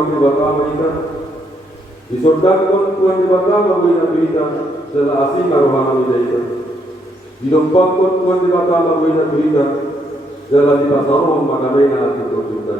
Tuhan di Batama kita. Disordakan Tuhan di Batama buina berita setelah asing rohani kita. Didompakkan Tuhan di Batama buina berita setelah di pasarong magamena kita kita.